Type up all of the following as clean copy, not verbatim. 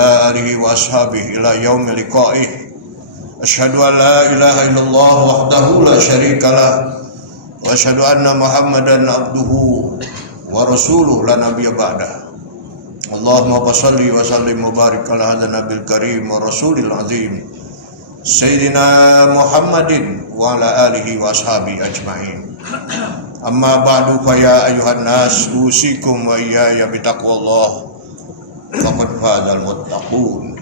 ala alihi wa ashabihi ila yaumil liqa'ih. Asyhadu an la ilaha illallah wahdahu la syarikalah wa asyhadu anna Muhammadan abduhu wa rasuluhu la nabiyya ba'dah. Allahumma shalli wa sallim wa barik ala hadzal nabil karim wa rasulil azim Sayyidina Muhammadin wa ala alihi wa ashabihi ajma'in. Amma ba'du fa ya ayuhan nas usikum wa iyaya bitaqwallah faqad fazal muttaqun.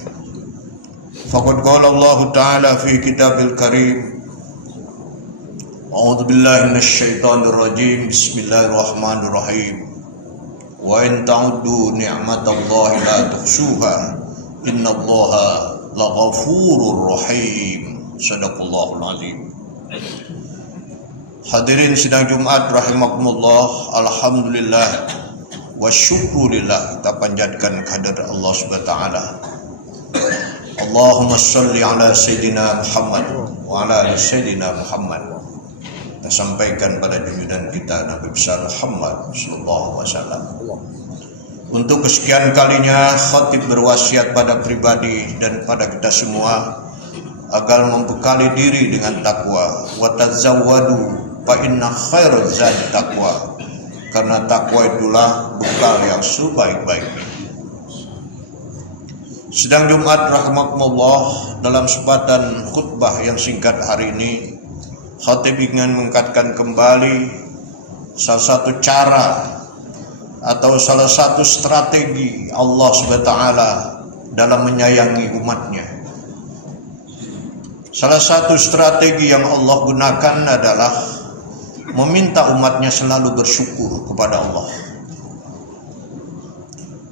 Faqad qala Allah ta'ala fi kitabil karim. A'udzu billahi minasy syaithanir rajim. Bismillahirrahmanirrahim. Wa in ta'uddu ni'matallahi la tuhsuha. Innallaha laghafurur rahim. Shadaqallahul azim. Hadirin sidang Jumat rahimakumullah, alhamdulillah wa syukurillah, kita panjatkan kehadirat Allah Subhanahu wa taala. Allahumma shalli ala sayyidina Muhammad wa ala ali sayyidina Muhammad. Kita sampaikan pada junjungan kita Nabi besar Muhammad sallallahu alaihi wasallam. Untuk kesekian kalinya khatib berwasiat pada pribadi dan pada kita semua agar membekali diri dengan takwa. Wa tazawwadu fa inna khairaz zadi taqwa. Karena takwa itulah bekal yang sebaik-baiknya. Sidang Jumat rahimakumullah, dalam sebatan khutbah yang singkat hari ini, khatib ingin mengangkatkan kembali salah satu cara atau salah satu strategi Allah SWT dalam menyayangi umatnya. Salah satu strategi yang Allah gunakan adalah meminta umatnya selalu bersyukur kepada Allah.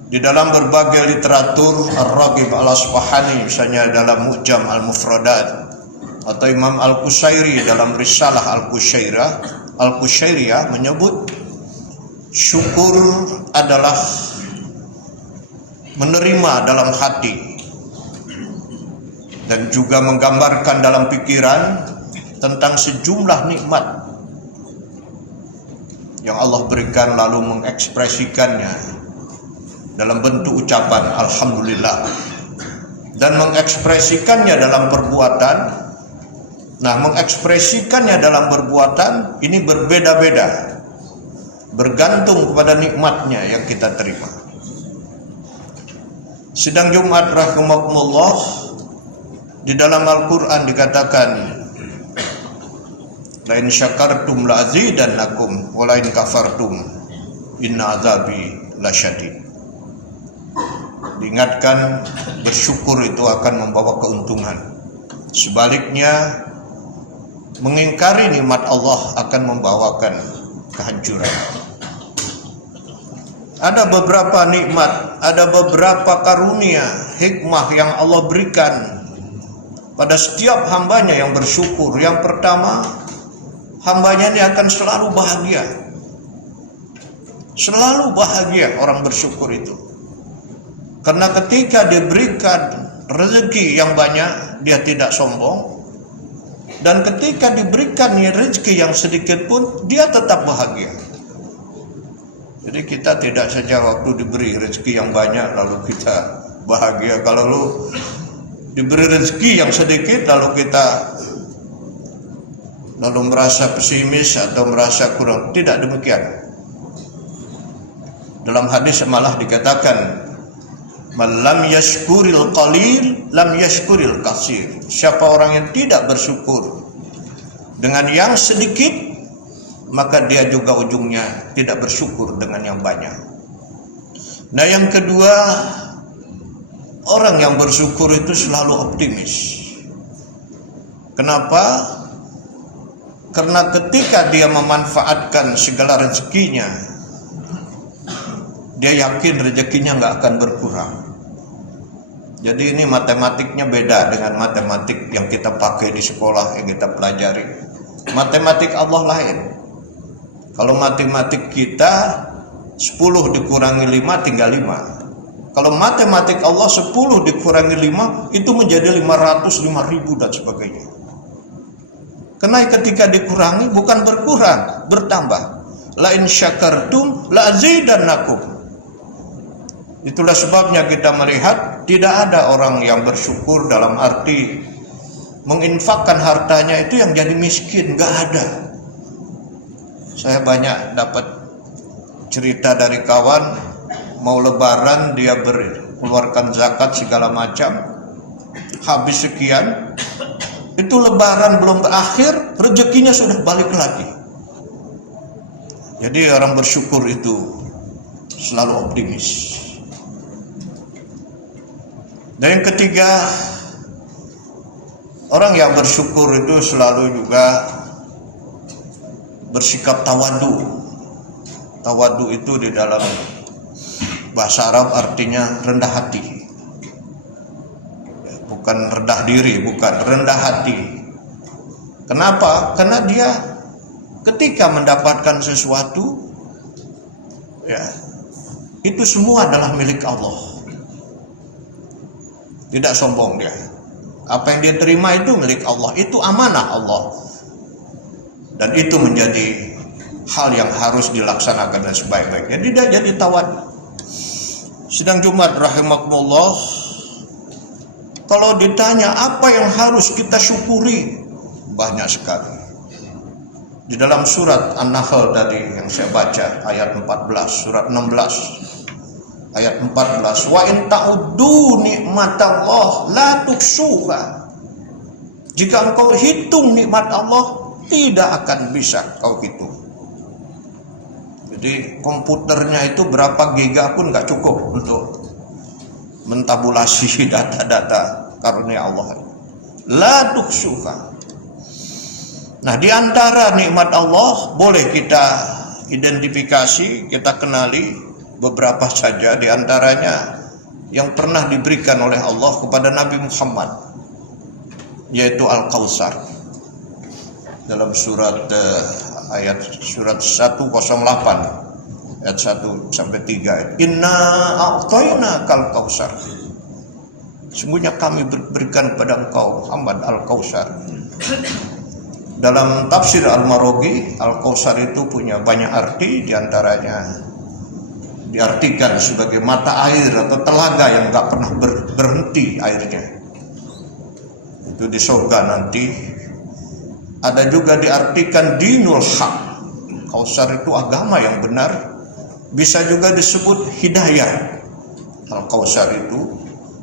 Di dalam berbagai literatur, Ar-Raghib Al-Asfahani misalnya dalam Mu'jam Al-Mufradat, atau Imam Al-Qusairi dalam Risalah Al-Qushairiyah menyebut syukur adalah menerima dalam hati dan juga menggambarkan dalam pikiran tentang sejumlah nikmat yang Allah berikan, lalu mengekspresikannya dalam bentuk ucapan alhamdulillah dan mengekspresikannya dalam perbuatan. Nah, mengekspresikannya dalam perbuatan ini berbeda-beda, bergantung kepada nikmatnya yang kita terima. Sidang Jumat rahimakumullah, di dalam Al-Quran dikatakan la in syakartum la azidannakum wa la in kafartum inna azabi lasyadid. Diingatkan bersyukur itu akan membawa keuntungan. Sebaliknya mengingkari nikmat Allah akan membawakan kehancuran. Ada beberapa nikmat, ada beberapa karunia, hikmah yang Allah berikan pada setiap hambanya yang bersyukur. Yang pertama, hambanya ini akan selalu bahagia. Selalu bahagia orang bersyukur itu. Karena ketika diberikan rezeki yang banyak, dia tidak sombong. Dan ketika diberikan rezeki yang sedikit pun, dia tetap bahagia. Jadi kita tidak saja waktu diberi rezeki yang banyak lalu kita bahagia. Kalau lu diberi rezeki yang sedikit lalu kita merasa pesimis atau merasa kurang, tidak demikian. Dalam hadis malah dikatakan, man lam yashkuril qalil lam yashkuril katsir. Siapa orang yang tidak bersyukur dengan yang sedikit, maka dia juga ujungnya tidak bersyukur dengan yang banyak. Nah, yang kedua, orang yang bersyukur itu selalu optimis. Kenapa? Karena ketika dia memanfaatkan segala rezekinya, dia yakin rezekinya nggak akan berkurang. Jadi ini matematiknya beda dengan matematik yang kita pakai di sekolah, yang kita pelajari. Matematik Allah lain. Kalau matematik kita 10 dikurangi 5 tinggal 5. Kalau matematik Allah 10 dikurangi 5 itu menjadi 500, 5.000 dan sebagainya. Karena ketika dikurangi bukan berkurang, bertambah. La in syakartum la azidannakum. Itulah sebabnya kita melihat tidak ada orang yang bersyukur dalam arti menginfakkan hartanya itu yang jadi miskin, gak ada. Saya banyak dapat cerita dari kawan, mau lebaran dia keluarkan zakat segala macam, habis sekian, itu lebaran belum berakhir, rezekinya sudah balik lagi. Jadi orang bersyukur itu selalu optimis. Dan yang ketiga, orang yang bersyukur itu selalu juga bersikap tawadu. Tawadu itu di dalam bahasa Arab artinya rendah hati. Bukan rendah diri, bukan rendah hati. Kenapa? Karena dia ketika mendapatkan sesuatu, ya, itu semua adalah milik Allah. Tidak sombong dia. Apa yang dia terima itu milik Allah, itu amanah Allah. Dan itu menjadi hal yang harus dilaksanakan dengan sebaik-baiknya. Dia jadi tawadu. Sidang Jumat rahimakumullah, kalau ditanya apa yang harus kita syukuri, banyak sekali. Di dalam surat An-Nahl tadi yang saya baca, ayat 14, surat 16. Ayat 14, wa in ta'uddu nikmatallah la tuksuha. Jika engkau hitung nikmat Allah, tidak akan bisa kau hitung. Jadi komputernya itu berapa giga pun gak cukup untuk mentabulasi data-data karunia Allah. La tuksuha. Nah, di antara nikmat Allah boleh kita identifikasi, kita kenali beberapa saja, di antaranya yang pernah diberikan oleh Allah kepada Nabi Muhammad, yaitu Al-Kautsar. Dalam surat ayat surat 108 ayat 1 sampai 3, inna a'tayna kal kautsar. Sungguhnya kami berikan kepada engkau Muhammad Al-Kautsar. Dalam tafsir Al-Maraghi, Al-Kautsar itu punya banyak arti, di antaranya diartikan sebagai mata air atau telaga yang gak pernah berhenti airnya. Itu di surga nanti. Ada juga diartikan dinul haq. Kautsar itu agama yang benar. Bisa juga disebut hidayah. Al-Kautsar itu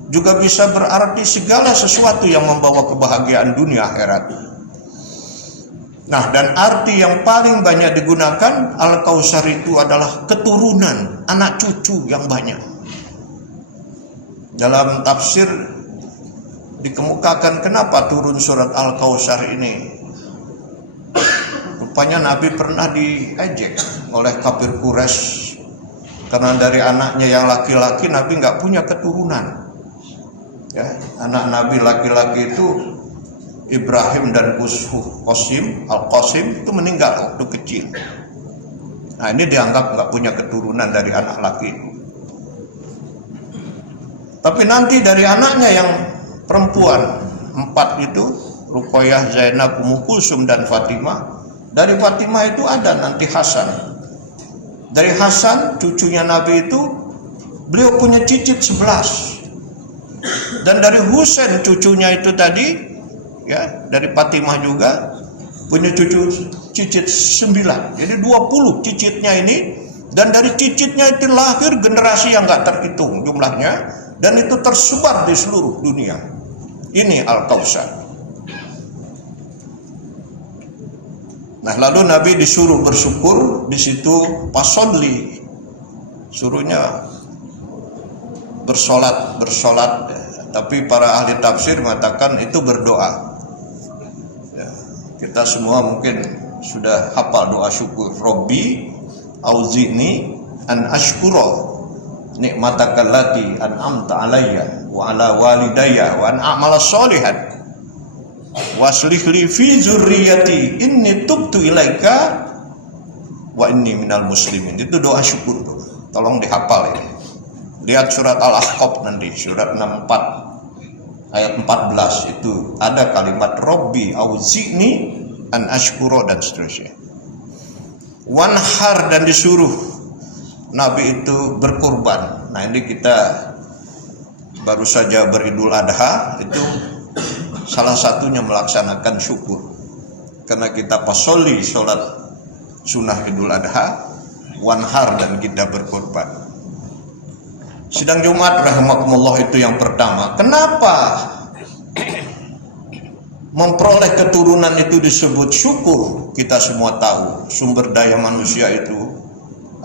juga bisa berarti segala sesuatu yang membawa kebahagiaan dunia akhirat. Nah, dan arti yang paling banyak digunakan Al-Kautsar itu adalah keturunan, anak cucu yang banyak. Dalam tafsir dikemukakan kenapa turun surat Al-Kautsar ini. Rupanya Nabi pernah diejek oleh kafir Quraisy karena dari anaknya yang laki-laki Nabi nggak punya keturunan. Ya, anak Nabi laki-laki itu Ibrahim dan Qasim, Al-Qasim itu meninggal waktu kecil. Nah, ini dianggap nggak punya keturunan dari anak laki. Tapi nanti dari anaknya yang perempuan 4 itu, Ruqayyah, Zainab, Ummu Kulsum dan Fatimah. Dari Fatimah itu ada nanti Hasan. Dari Hasan cucunya Nabi itu, beliau punya cicit 11. Dan dari Husain cucunya itu tadi, ya, dari Fatimah juga punya cucu cicit 9. Jadi 20 cicitnya ini, dan dari cicitnya itu lahir generasi yang gak terhitung jumlahnya, dan itu tersebar di seluruh dunia. Ini Al-Kautsar. Nah, lalu Nabi disuruh bersyukur di situ, pasonli, suruhnya bersolat. Tapi para ahli tafsir mengatakan itu berdoa. Ya, kita semua mungkin sudah hafal doa syukur. Robbi auzini an ashkura nikmataka allati an'amta alayya wa ala walidayya wa an a'mala sholihan waslih li fi dzurriyyati inni tubtu ilaika wa inni minal muslimin. Itu doa syukur. Tolong dihafal ini. Lihat surat Al-Ahqaf nanti, surat 64 ayat 14 itu ada kalimat Robbi auzini an ashkura dan seterusnya. Wanhar, dan disuruh Nabi itu berkurban. Nah, ini kita baru saja beridul adha, itu salah satunya melaksanakan syukur. Karena kita pasoli sholat sunnah idul adha, wanhar, dan kita berkurban. Sidang Jumat rahimakumullah itu yang pertama. Kenapa memperoleh keturunan itu disebut syukur? Kita semua tahu sumber daya manusia itu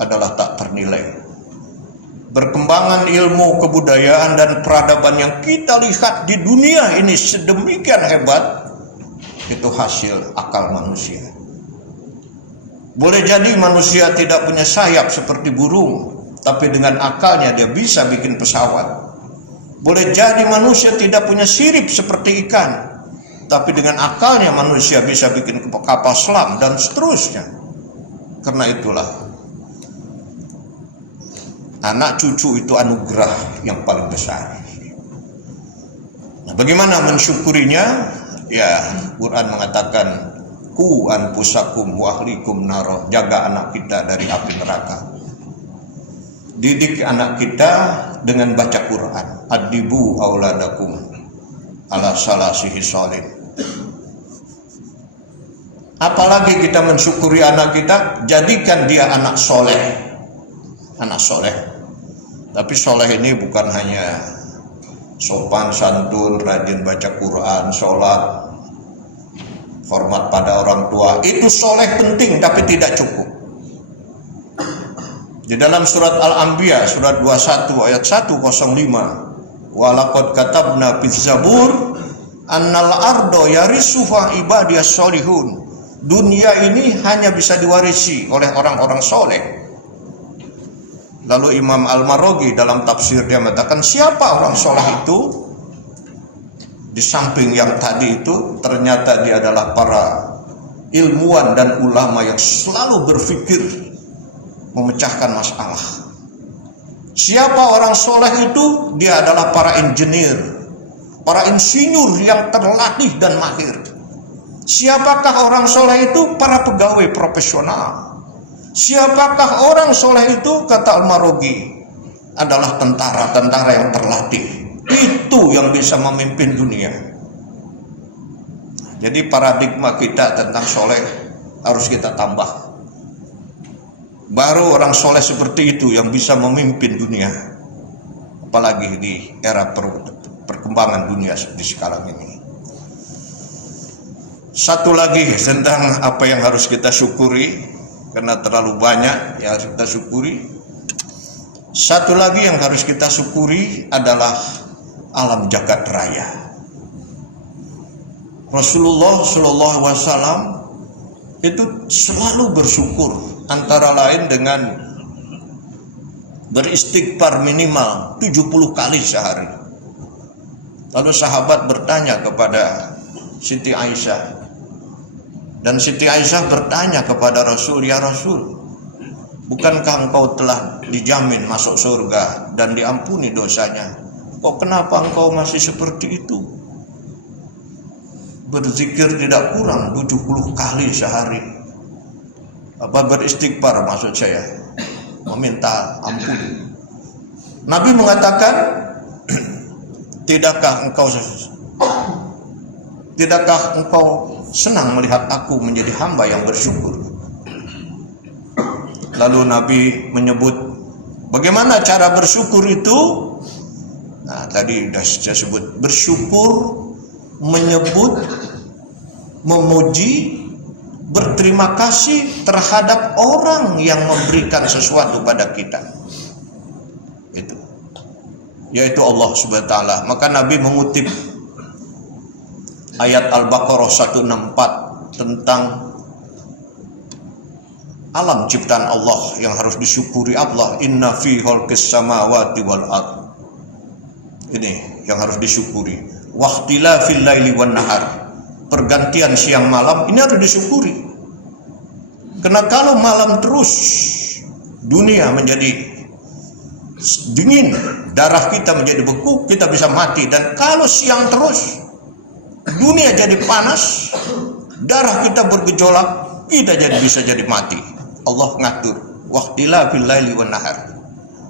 adalah tak ternilai. Perkembangan ilmu, kebudayaan, dan peradaban yang kita lihat di dunia ini sedemikian hebat, itu hasil akal manusia. Boleh jadi manusia tidak punya sayap seperti burung, tapi dengan akalnya dia bisa bikin pesawat. Boleh jadi manusia tidak punya sirip seperti ikan, tapi dengan akalnya manusia bisa bikin kapal selam, dan seterusnya. Karena itulah anak cucu itu anugerah yang paling besar. Nah, bagaimana mensyukurinya? Ya, Quran mengatakan, ku anfusakum wa ahlikum naro, jaga anak kita dari api neraka. Didik anak kita dengan baca Quran. Adibu auladakum ala salasihi sholin. Apalagi kita mensyukuri anak kita, jadikan dia anak soleh. Anak soleh. Tapi soleh ini bukan hanya sopan santun, rajin baca Quran, sholat, hormat pada orang tua. Itu soleh penting, tapi tidak cukup. Di dalam surat Al-Anbiya, surat 21 ayat 105, walaqad katabna fil zabur annal ardo yarisuha ibadiyas solihun. Dunia ini hanya bisa diwarisi oleh orang-orang soleh. Lalu Imam Al-Maraghi dalam tafsir dia mengatakan, siapa orang soleh itu? Di samping yang tadi itu, ternyata dia adalah para ilmuwan dan ulama yang selalu berpikir memecahkan masalah. Siapa orang soleh itu? Dia adalah para engineer, para insinyur yang terlatih dan mahir. Siapakah orang soleh itu? Para pegawai profesional. Siapakah orang soleh itu? Kata Al-Maraghi, adalah tentara-tentara yang terlatih. Itu yang bisa memimpin dunia. Jadi paradigma kita tentang soleh harus kita tambah. Baru orang soleh seperti itu yang bisa memimpin dunia. Apalagi di era perkembangan dunia seperti sekarang ini. Satu lagi tentang apa yang harus kita syukuri, karena terlalu banyak yang harus kita syukuri. Satu lagi yang harus kita syukuri adalah alam jagat raya. Rasulullah SAW itu selalu bersyukur, antara lain dengan beristighfar minimal 70 kali sehari. Lalu sahabat bertanya kepada Siti Aisyah, dan Siti Aisyah bertanya kepada Rasul, ya Rasul, bukankah engkau telah dijamin masuk surga dan diampuni dosanya? Kok kenapa engkau masih seperti itu? Berzikir tidak kurang 70 kali sehari. Apa beristighfar maksud saya? Meminta ampun. Nabi mengatakan, tidakkah engkau senang melihat aku menjadi hamba yang bersyukur? Lalu Nabi menyebut bagaimana cara bersyukur itu. Nah, tadi sudah saya sebut, bersyukur, menyebut, memuji, berterima kasih terhadap orang yang memberikan sesuatu pada kita. Itu yaitu Allah Subhanahu wa taala. Maka Nabi mengutip ayat Al-Baqarah 164 tentang alam ciptaan Allah yang harus disyukuri Allah. Inna fi khalqis samawati wal ard. Ini yang harus disyukuri. Waqtilafil laili wan nahar. Pergantian siang malam ini harus disyukuri. Karena kalau malam terus dunia menjadi dingin, darah kita menjadi beku, kita bisa mati. Dan kalau siang terus dunia jadi panas, darah kita bergejolak, kita bisa jadi mati. Allah ngatur waqtilafil laili wan nahar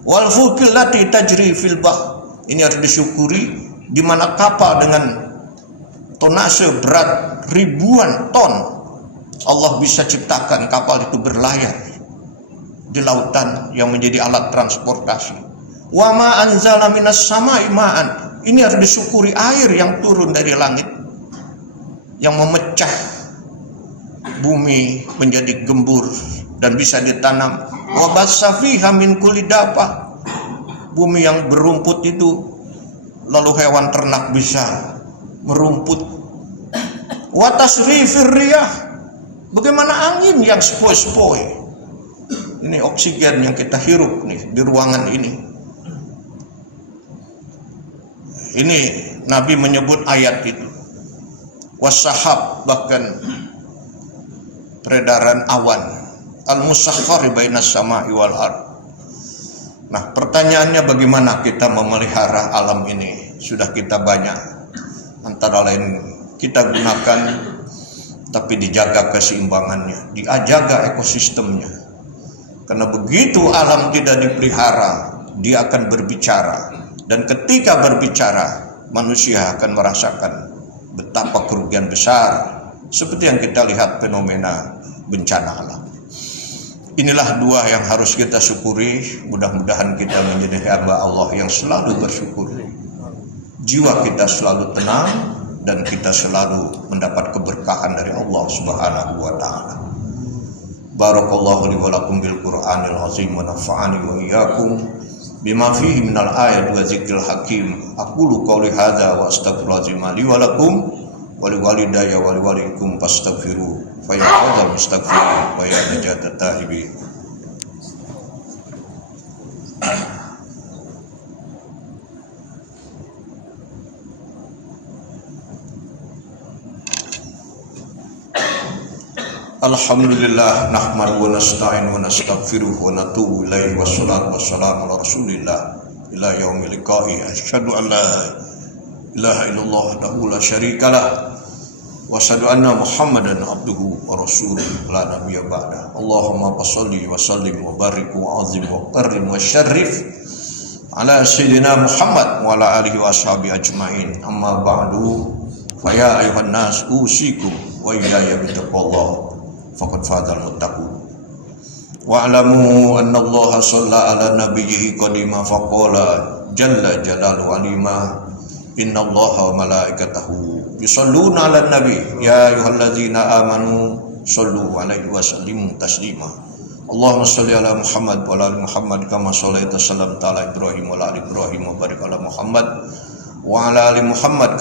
wal fulkil lati tajri fil bahr. Ini harus disyukuri, di mana kapal dengan tonase berat ribuan ton Allah bisa ciptakan kapal itu berlayar di lautan yang menjadi alat transportasi. Wa ma anzala minas samai ma'an. Ini harus disyukuri, air yang turun dari langit yang memecah bumi menjadi gembur dan bisa ditanam. Wa bassa fiha min kulli dabbah. Bumi yang berumput itu, lalu hewan ternak bisa merumput. Wa tasrifir riyah. Bagaimana angin yang sepoi-sepoi. Ini oksigen yang kita hirup nih di ruangan ini. Ini Nabi menyebut ayat itu. Wasahab, bahkan peredaran awan. Al-musakhkhari bainas sama'i wal ard. Nah, pertanyaannya bagaimana kita memelihara alam ini? Sudah kita banyak, antara lain kita gunakan, tapi dijaga keseimbangannya, dijaga ekosistemnya. Karena begitu alam tidak dipelihara, dia akan berbicara. Dan ketika berbicara, manusia akan merasakan betapa kerugian besar, seperti yang kita lihat fenomena bencana alam. Inilah dua yang harus kita syukuri. Mudah-mudahan kita menjadi hamba Allah yang selalu bersyukur. Jiwa kita selalu tenang dan kita selalu mendapat keberkahan dari Allah Subhanahu wa taala. Barakallahu li wa lakum bil Qur'anil azim wa nafa'ani wa iyyakum bima fihi minal ayat wa zikril hakim. Aqulu qouli hadza wa astaghfirullahalazim li wa lakum wa li walidayya wa li walikum fastaghfiru fa ya fadhal mustaghfirin wa ya najatat tahibin. Alhamdulillah, nahmadu wa nasta'in wa nastaghfiruh wa natubu ilaihi wa salatu wassalamu ala rasulillah ila yaumil liqa'i. Asyhadu an la ilaha illallah wahdahu la syarikalah wa asyhadu anna Muhammadan abduhu wa rasuluh la nabiyya ba'da. Allahumma shalli wa sallim wa barik wa azim wa karim wa syarrif ala sayyidina Muhammad wa ala alihi wa ashabihi ajmain. Amma ba'du, fa ya ayuhan nas usikum wa iyaya bittaqwallah faqad fadal muttaqun. Wa'lamu anna Allah shalla ala nabiyhi qadima faqala jalla jalalu alima inna Allah wa malaikatahu yusalluna ala nabi ya ayyuhalladzina amanu sallu alaihi wa sallimu taslima. Allahumma shalli ala Muhammad wa ala ali Muhammad kama shallaita sallamta ala Ibrahim wa ala ali Ibrahim wa barik ala Muhammad wa ala ali Muhammad